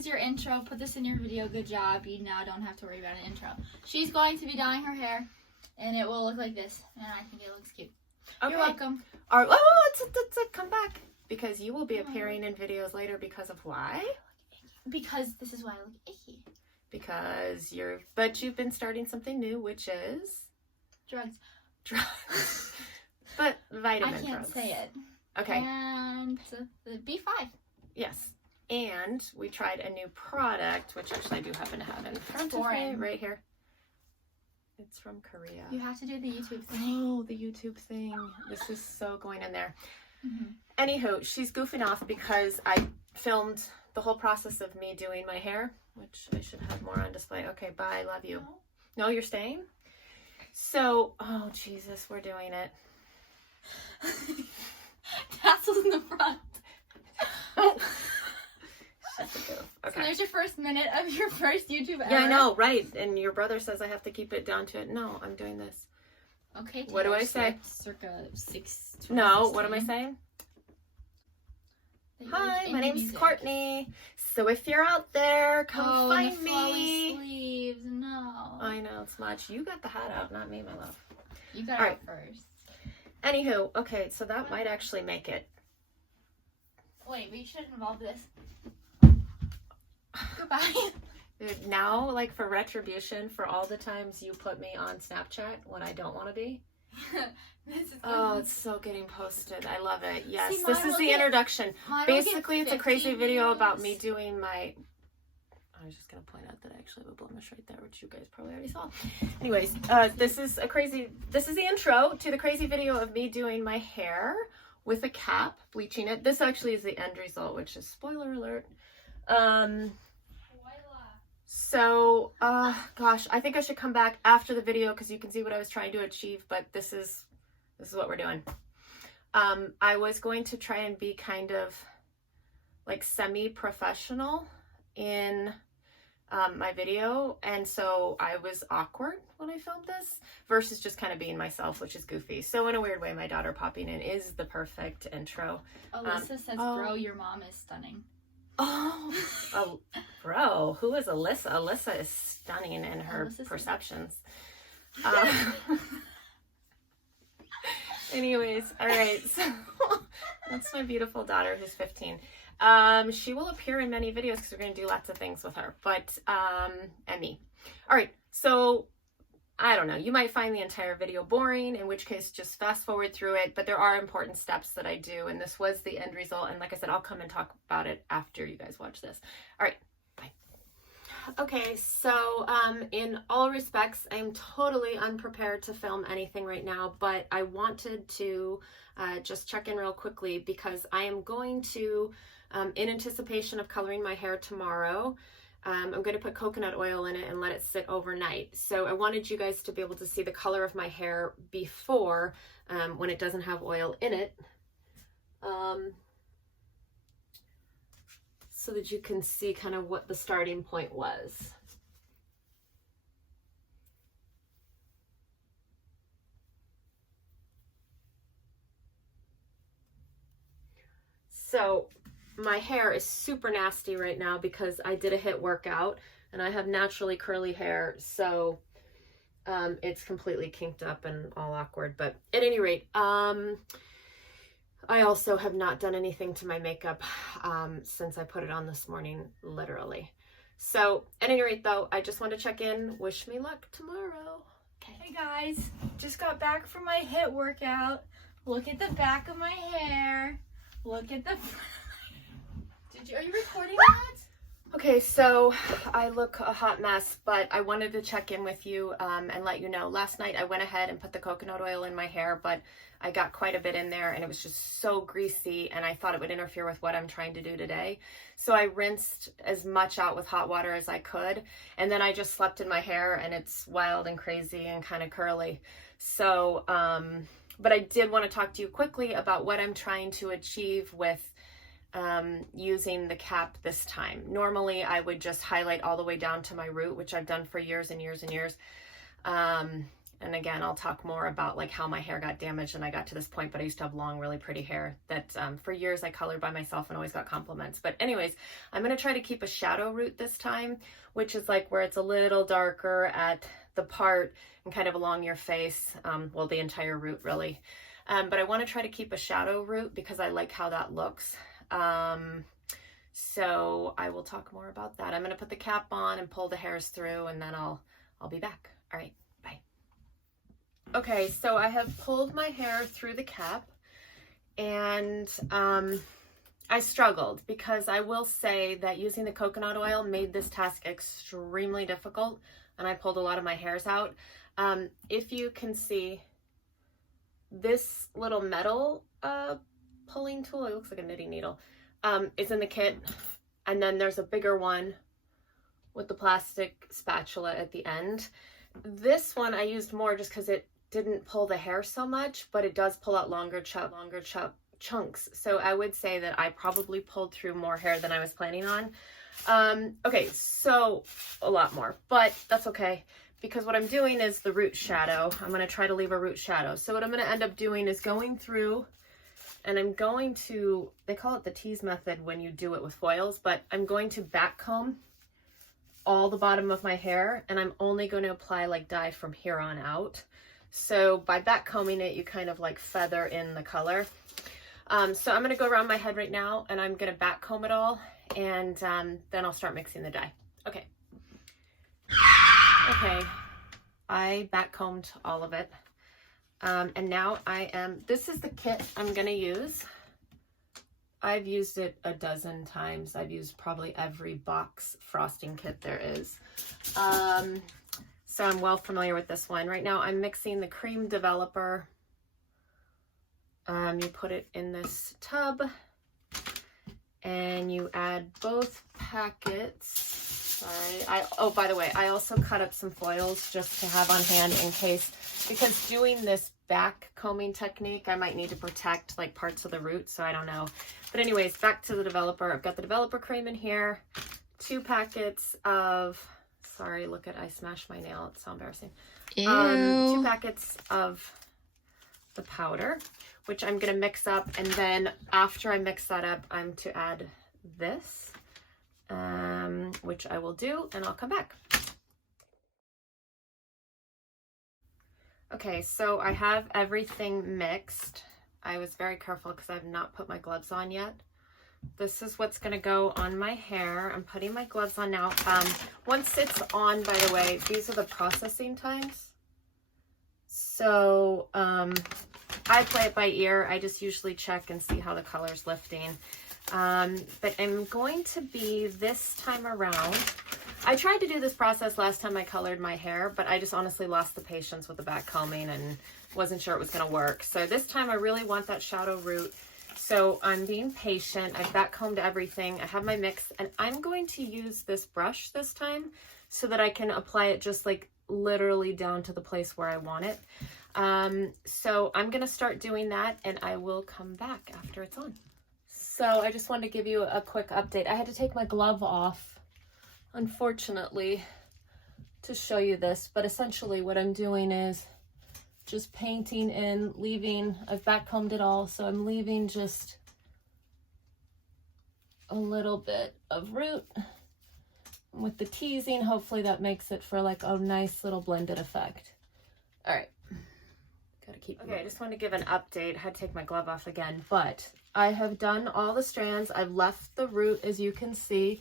is your intro. Put this in your video. Good job. You now don't have to worry about an intro. She's going to be dyeing her hair, and it will look like this. And I think it looks cute. Okay. You're welcome. All right. Oh, let's come back. Because you will be appearing in videos later because of why? Because this is why I look icky. Because you've been starting something new, which is? Drugs. But vitamin drugs. I can't say it. Okay. And the B5. Yes. And we tried a new product, which actually I do happen to have in front of me right here. It's from Korea. You have to do the YouTube thing. Oh, the YouTube thing. This is so going in there. Anywho, she's goofing off because I filmed the whole process of me doing my hair, which I should have more on display. Okay, bye. Love you. No, you're staying? So, oh, Jesus, we're doing it. Tassels in the front. Shut the goof. Okay. So there's your first minute of your first YouTube ever. Yeah, I know, right. And your brother says I have to keep it down to it. No, I'm doing this. Okay. What do I say? Circa 6. No, what am I saying? Hi, my name's Courtney. So if you're out there, come find me. Sleeves, no. I know it's much. You got the hat out, not me, my love. You got it out first. Anywho, okay, so that might actually make it. Wait, we should involve this. Goodbye. Dude, now, like for retribution for all the times you put me on Snapchat when I don't want to be. Oh, it's so getting posted. I love it. Yes, see, this is the introduction. Basically, it's a crazy video about me doing my... I was just going to point out that I actually have a blemish right there, which you guys probably already saw. Anyways, this is the intro to the crazy video of me doing my hair with a cap, bleaching it. This actually is the end result, which is spoiler alert. So, gosh, I think I should come back after the video because you can see what I was trying to achieve, but this is what we're doing. I was going to try and be kind of like semi-professional in my video, and so I was awkward when I filmed this versus just kind of being myself, which is goofy. So in a weird way, my daughter popping in is the perfect intro. Alyssa says, bro, your mom is stunning. Oh, bro, who is Alyssa? Alyssa is stunning in her perceptions. Anyways, all right, so that's my beautiful daughter who's 15. She will appear in many videos because we're going to do lots of things with her, but, and me. All right, so I don't know, you might find the entire video boring, in which case just fast forward through it, but there are important steps that I do, and this was the end result, and like I said, I'll come and talk about it after you guys watch this. All right, bye. Okay, so in all respects, I'm totally unprepared to film anything right now, but I wanted to just check in real quickly because I am going to, in anticipation of coloring my hair tomorrow, I'm going to put coconut oil in it and let it sit overnight. So I wanted you guys to be able to see the color of my hair before when it doesn't have oil in it. So that you can see kind of what the starting point was. So my hair is super nasty right now because I did a HIIT workout and I have naturally curly hair, so it's completely kinked up and all awkward. But at any rate, I also have not done anything to my makeup since I put it on this morning, literally. So at any rate though, I just want to check in. Wish me luck tomorrow. Okay. Hey guys, just got back from my HIIT workout. Look at the back of my hair. Look at the... Are you recording that? Okay, so I look a hot mess, but I wanted to check in with you and let you know. Last night I went ahead and put the coconut oil in my hair, but I got quite a bit in there and it was just so greasy and I thought it would interfere with what I'm trying to do today. So I rinsed as much out with hot water as I could, and then I just slept in my hair and it's wild and crazy and kind of curly. So, but I did want to talk to you quickly about what I'm trying to achieve with using the cap this time. Normally I would just highlight all the way down to my root, which I've done for years and years and years. And again, I'll talk more about like how my hair got damaged and I got to this point, but I used to have long, really pretty hair that for years I colored by myself and always got compliments. But anyways, I'm going to try to keep a shadow root this time, which is like where it's a little darker at the part and kind of along your face. Well, the entire root really. But I want to try to keep a shadow root because I like how that looks. So I will talk more about that. I'm going to put the cap on and pull the hairs through, and then I'll be back. All right, bye. Okay, so I have pulled my hair through the cap, and I struggled because I will say that using the coconut oil made this task extremely difficult, and I pulled a lot of my hairs out. If you can see, this little metal pulling tool, it looks like a knitting needle, is in the kit, and then there's a bigger one with the plastic spatula at the end. This one I used more just because it didn't pull the hair so much, but it does pull out longer chunks. So I would say that I probably pulled through more hair than I was planning on. Okay, so a lot more, but that's okay because what I'm doing is the root shadow. I'm going to try to leave a root shadow. So what I'm going to end up doing is going through, and I'm going to, they call it the tease method when you do it with foils, but I'm going to back comb all the bottom of my hair, and I'm only going to apply like dye from here on out. So by back combing it, you kind of like feather in the color. So I'm going to go around my head right now, and I'm going to back comb it all, and then I'll start mixing the dye. Okay. Okay, I back combed all of it. And now this is the kit I'm going to use. I've used it a dozen times. I've used probably every box frosting kit there is. So I'm well familiar with this one. Right now I'm mixing the cream developer. You put it in this tub and you add both packets. Sorry. Oh, by the way, I also cut up some foils just to have on hand in case, because doing this back combing technique, I might need to protect like parts of the root, so I don't know. But anyways, back to the developer. I've got the developer cream in here, 2 packets of, sorry, look at, I smashed my nail. It's so embarrassing. Ew. 2 packets of the powder, which I'm going to mix up. And then after I mix that up, I'm to add this, which I will do, and I'll come back. Okay, so I have everything mixed. I was very careful because I have not put my gloves on yet. This is what's going to go on my hair. I'm putting my gloves on now. Once it's on, by the way, these are the processing times. So I play it by ear. I just usually check and see how the color's lifting. But I'm going to be this time around. I tried to do this process last time I colored my hair, but I just honestly lost the patience with the back combing and wasn't sure it was going to work. So this time I really want that shadow root. So I'm being patient. I've back combed everything. I have my mix, and I'm going to use this brush this time so that I can apply it just like literally down to the place where I want it. So I'm going to start doing that, and I will come back after it's on. So I just wanted to give you a quick update. I had to take my glove off, unfortunately, to show you this, but essentially what I'm doing is just painting in, leaving, I've back combed it all, so I'm leaving just a little bit of root. With the teasing, hopefully that makes it for like a nice little blended effect. All right, gotta keep moving. Okay, I just want to give an update. I had to take my glove off again, but I have done all the strands. I've left the root, as you can see.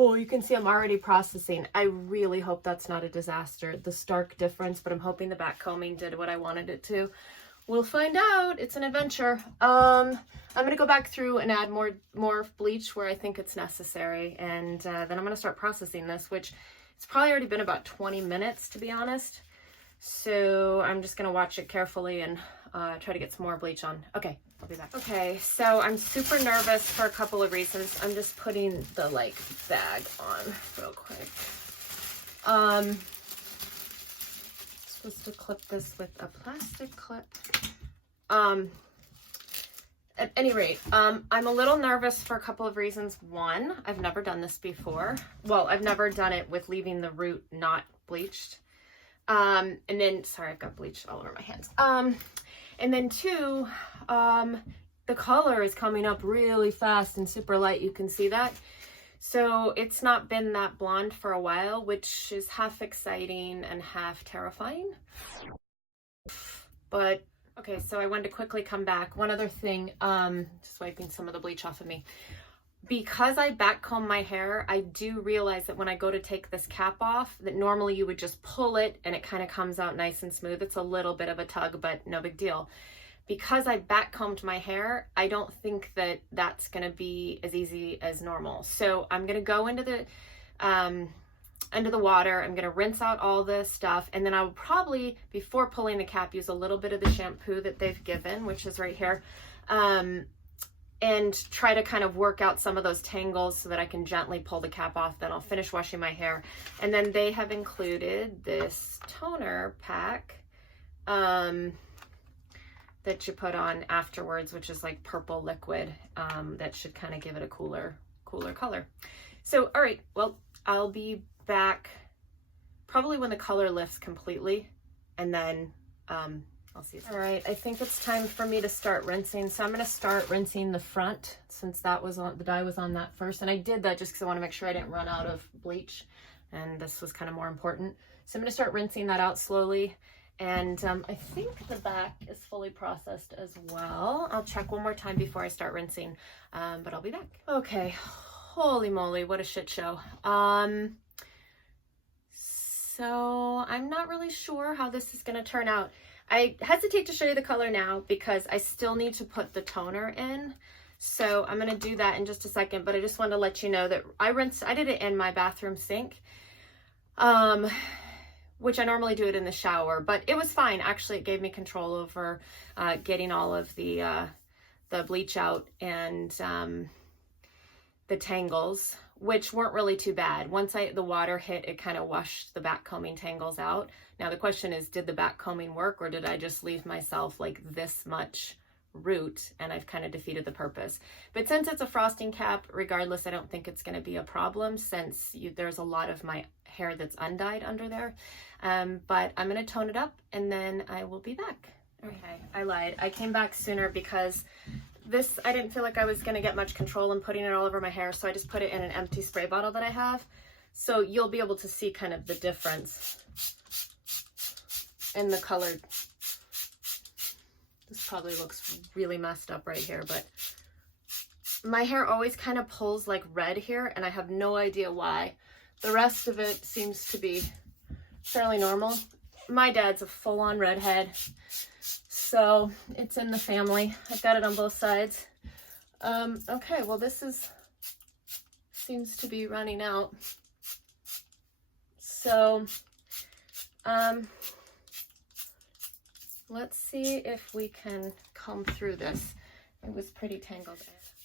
Oh, you can see I'm already processing. I really hope that's not a disaster, the stark difference, but I'm hoping the back combing did what I wanted it to. We'll find out. It's an adventure. I'm going to go back through and add more bleach where I think it's necessary, and then I'm going to start processing this, which it's probably already been about 20 minutes, to be honest. So I'm just going to watch it carefully and try to get some more bleach on. Okay, I'll be back. Okay, so I'm super nervous for a couple of reasons. I'm just putting the like bag on real quick. Supposed to clip this with a plastic clip. At any rate, I'm a little nervous for a couple of reasons. One, I've never done this before. Well, I've never done it with leaving the root not bleached. And then, sorry, I've got bleach all over my hands. And then two, the color is coming up really fast and super light. You can see that. So it's not been that blonde for a while, which is half exciting and half terrifying. But okay, so I wanted to quickly come back. One other thing, just wiping some of the bleach off of me. Because I backcomb my hair, I do realize that when I go to take this cap off, that normally you would just pull it and it kind of comes out nice and smooth. It's a little bit of a tug, but no big deal. Because I backcombed my hair, I don't think that that's going to be as easy as normal. So I'm going to go into the water. I'm going to rinse out all this stuff. And then I will probably, before pulling the cap, use a little bit of the shampoo that they've given, which is right here. And try to kind of work out some of those tangles so that I can gently pull the cap off. Then I'll finish washing my hair. And then they have included this toner pack that you put on afterwards, which is like purple liquid that should kind of give it a cooler color. So, all right, well, I'll be back probably when the color lifts completely, and then I'll see. All right, I think it's time for me to start rinsing. So I'm going to start rinsing the front, since that was on, the dye was on that first. And I did that just because I want to make sure I didn't run out of bleach. And this was kind of more important. So I'm going to start rinsing that out slowly. And I think the back is fully processed as well. I'll check one more time before I start rinsing, but I'll be back. Okay, holy moly, what a shit show. So I'm not really sure how this is going to turn out. I hesitate to show you the color now because I still need to put the toner in. So I'm going to do that in just a second, but I just wanted to let you know that I did it in my bathroom sink, which I normally do it in the shower, but it was fine. Actually, it gave me control over getting all of the bleach out and the tangles, which weren't really too bad. Once the water hit, it kind of washed the backcombing tangles out. Now the question is, did the backcombing work, or did I just leave myself like this much root and I've kind of defeated the purpose? But since it's a frosting cap, regardless, I don't think it's going to be a problem, since there's a lot of my hair that's undyed under there. But I'm going to tone it up and then I will be back. Okay, I lied. I came back sooner because I didn't feel like I was going to get much control in putting it all over my hair, so I just put it in an empty spray bottle that I have. So you'll be able to see kind of the difference in the color. This probably looks really messed up right here, but my hair always kind of pulls like red here, and I have no idea why. The rest of it seems to be fairly normal. My dad's a full-on redhead, so it's in the family. I've got it on both sides. Okay, well, seems to be running out. So, let's see if we can comb through this. It was pretty tangled.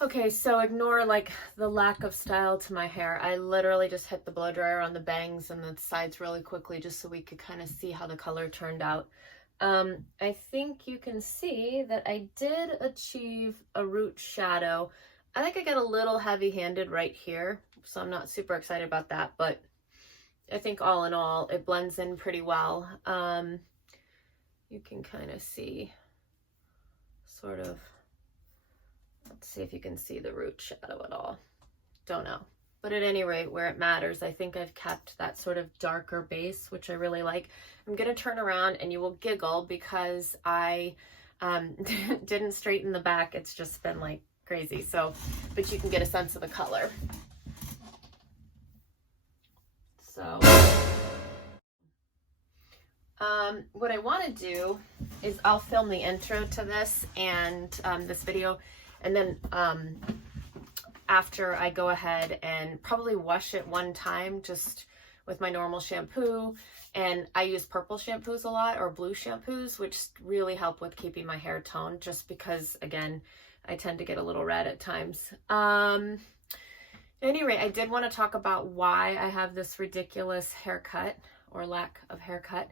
Okay, so ignore like the lack of style to my hair. I literally just hit the blow dryer on the bangs and the sides really quickly just so we could kind of see how the color turned out. I think you can see that I did achieve a root shadow. I think I got a little heavy-handed right here, so I'm not super excited about that, but I think all in all, it blends in pretty well. You can kind of see sort of, let's see if you can see the root shadow at all. Don't know. But at any rate, where it matters, I think I've kept that sort of darker base, which I really like. I'm going to turn around and you will giggle because I didn't straighten the back. It's just been like crazy. So, but you can get a sense of the color. So, what I want to do is I'll film the intro to this and this video, and then after I go ahead and probably wash it one time just with my normal shampoo. And I use purple shampoos a lot, or blue shampoos, which really help with keeping my hair toned, just because, again, I tend to get a little red at times. Anyway, I did want to talk about why I have this ridiculous haircut, or lack of haircut.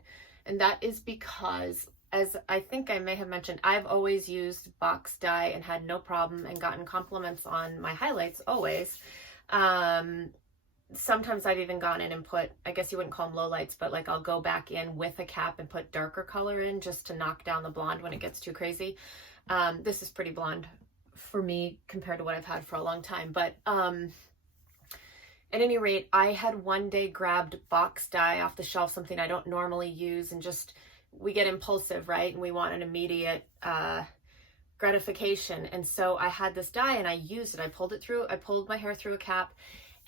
And that is because, as I think I may have mentioned, I've always used box dye and had no problem and gotten compliments on my highlights always. sometimes I've even gone in and put, I guess you wouldn't call them lowlights, but like I'll go back in with a cap and put darker color in just to knock down the blonde when it gets too crazy. This is pretty blonde for me compared to what I've had for a long time. But at any rate, I had one day grabbed box dye off the shelf, something I don't normally use, and just, we get impulsive, right? And we want an immediate gratification. And so I had this dye and I used it. I pulled my hair through a cap,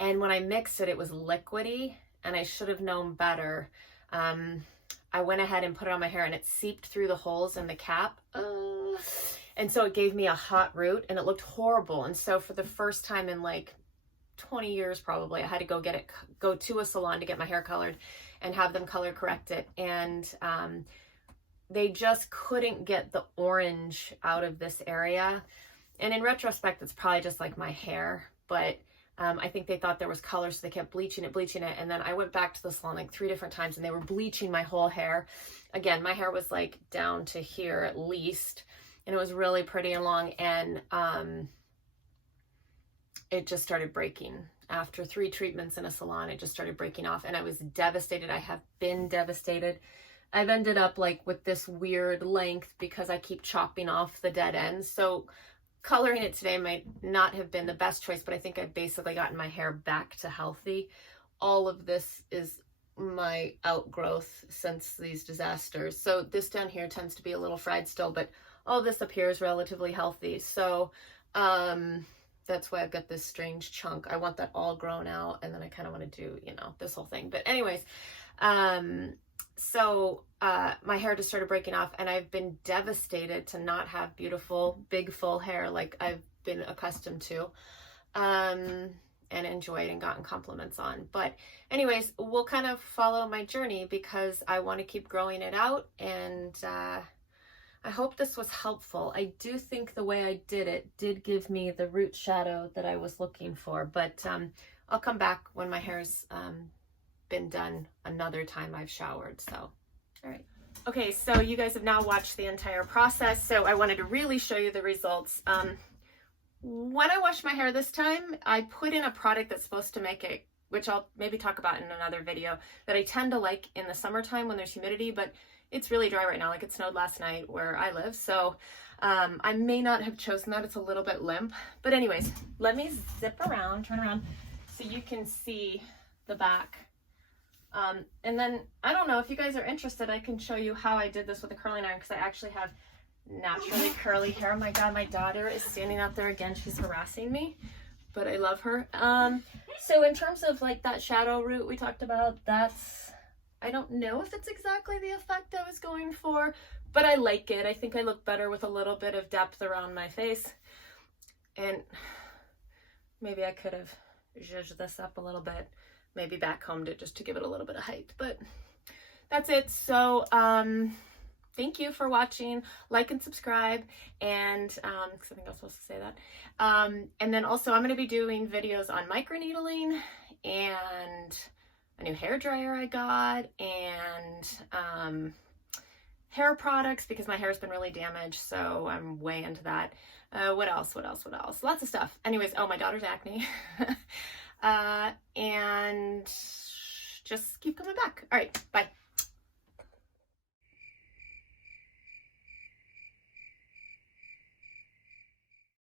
and when I mixed it, it was liquidy, and I should have known better. I went ahead and put it on my hair, and it seeped through the holes in the cap. And so it gave me a hot root, and it looked horrible. And so for the first time in like 20 years probably, I had to go to a salon to get my hair colored and have them color correct it. And they just couldn't get the orange out of this area. And in retrospect, it's probably just like my hair, but I think they thought there was color, so they kept bleaching it. And then I went back to the salon like 3 different times, and they were bleaching my whole hair. Again, my hair was like down to here at least, and it was really pretty and long. And it just started breaking. After 3 treatments in a salon, it just started breaking off, and I was devastated. I have been devastated. I've ended up like with this weird length because I keep chopping off the dead ends. So coloring it today might not have been the best choice, but I think I've basically gotten my hair back to healthy. All of this is my outgrowth since these disasters. So this down here tends to be a little fried still, but all this appears relatively healthy. So that's why I've got this strange chunk. I want that all grown out, and then I kind of want to do, you know, this whole thing. But anyways, so my hair just started breaking off, and I've been devastated to not have beautiful, big, full hair like I've been accustomed to, and enjoyed and gotten compliments on. But anyways, we'll kind of follow my journey because I want to keep growing it out, and I hope this was helpful. I do think the way I did it did give me the root shadow that I was looking for, but I'll come back when my hair's been done another time I've showered. So, all right. Okay, so you guys have now watched the entire process, so I wanted to really show you the results. When I washed my hair this time, I put in a product that's supposed to make it, which I'll maybe talk about in another video, that I tend to like in the summertime when there's humidity, but it's really dry right now. Like it snowed last night where I live, so I may not have chosen that. It's a little bit limp, but anyways, let me zip around, turn around so you can see the back. And then I don't know if you guys are interested, I can show you how I did this with a curling iron, because I actually have naturally curly hair. Oh my god, my daughter is standing out there again. She's harassing me, but I love her. So in terms of like that shadow root we talked about, that's, I don't know if it's exactly the effect I was going for, but I like it. I think I look better with a little bit of depth around my face. And maybe I could have zhuzhed this up a little bit, maybe backcombed it just to give it a little bit of height, but that's it. So thank you for watching. Like and subscribe, and I think I was supposed to say that. And then also I'm going to be doing videos on microneedling and a new hair dryer I got, and hair products because my hair's been really damaged, so I'm way into that. What else? Lots of stuff. Anyways, oh, my daughter's acne. And just keep coming back. All right, bye.